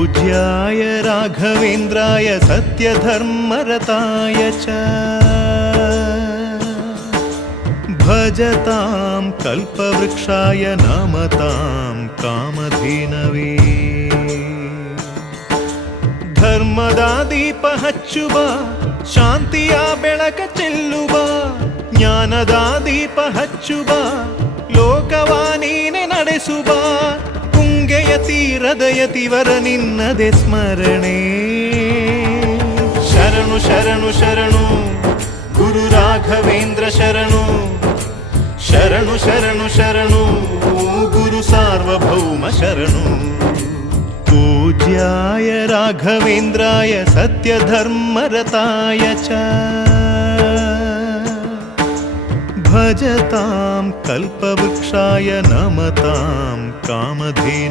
पूज्याय राघवेन्द्राय सत्यधर्मरताय च भजतां कल्पवृक्षाय नमतां कामधेनवे ಧರ್ಮದ ದೀಪ ಹಚ್ಚುವ ಶಾಂತಿಯ ಬೆಳಕ ಚೆಲ್ಲುವ ಜ್ಞಾನದ ದೀಪ ಹಚ್ಚುವ ಲೋಕವ ನೀನೆ ನಡೆಸುವ ತುಂಗೆಯ ತೀರದ ಯತಿವರ ನಿನ್ನದೆ ಸ್ಮರಣೆ ಶರಣು ಶರಣು ಶರಣು ಗುರು ರಾಘವೇಂದ್ರ ಶರಣು ಶರಣು ಶರಣು ಶರಣು ಗುರು ಸಾರ್ವಭೌಮ ಶರಣು पूज्याय राघवेन्द्राय सत्यधर्मरताय च भजतां कल्पवृक्षाय नमतां कामधेनवे